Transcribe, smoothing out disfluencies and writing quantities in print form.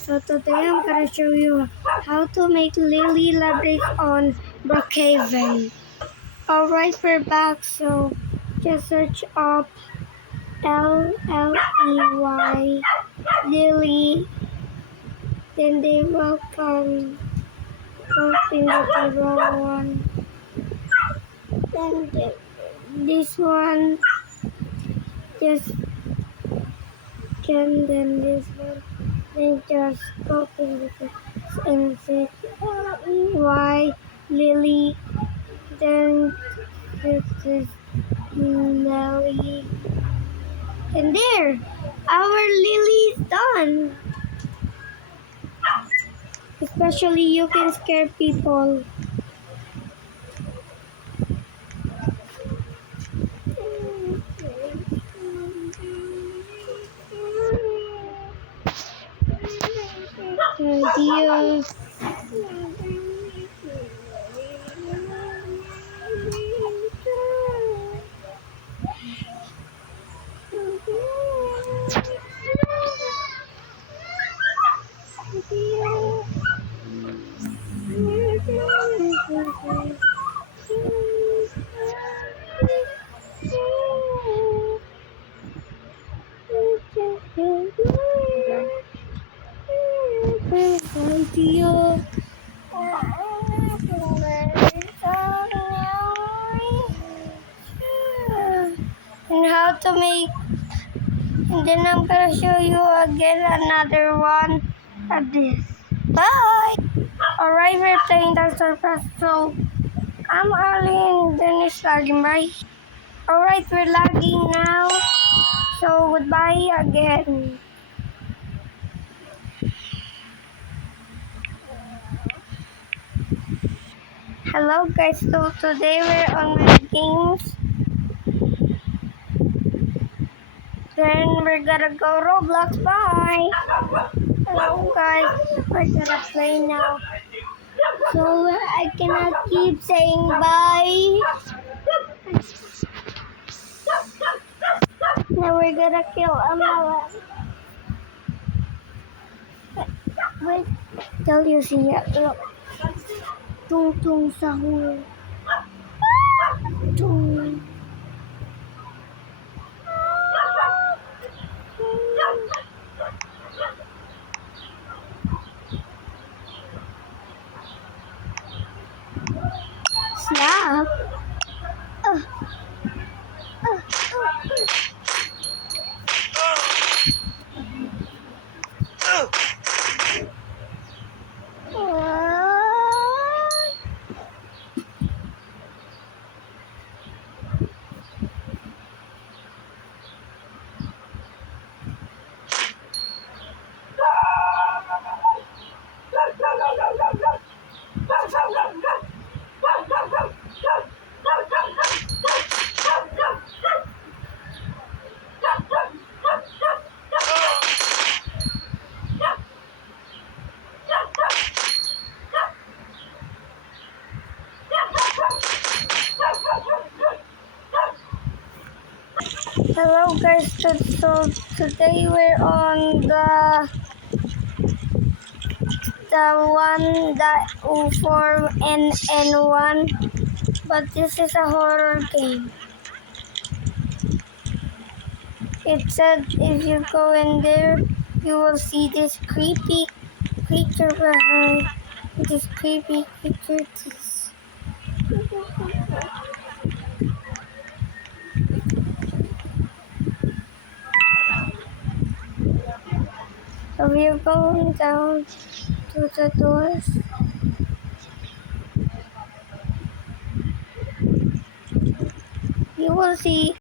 So today I'm gonna show you how to make lily labyrinth on Brookhaven. Alright, we're back, so just search up LLEY lily, then they will come something with the wrong one. Then this one, just then this one, then just copy this and say LLEY lily. Then this is Lily. And there, our lily is done. Especially you can scare people. Dear. Dear. And how to make, and then I'm gonna show you again another one of this. Bye! Alright, we're playing the surface, so I'm Arlene, then it's lagging, right? Alright, we're lagging now, so goodbye again. Hello guys, so today we're on my games. Then we're gonna go Roblox, bye! Hello guys, we're gonna play now. So I cannot keep saying bye. Now we're gonna kill a melon. Wait, till you see it. Look. Tung tung sahur. Tung. Snap. Hello guys, so today we're on the one that for NN1, but this is a horror game. It said if you go in there, you will see this creepy creature behind. This creepy creature. So we're going down to the doors. You will see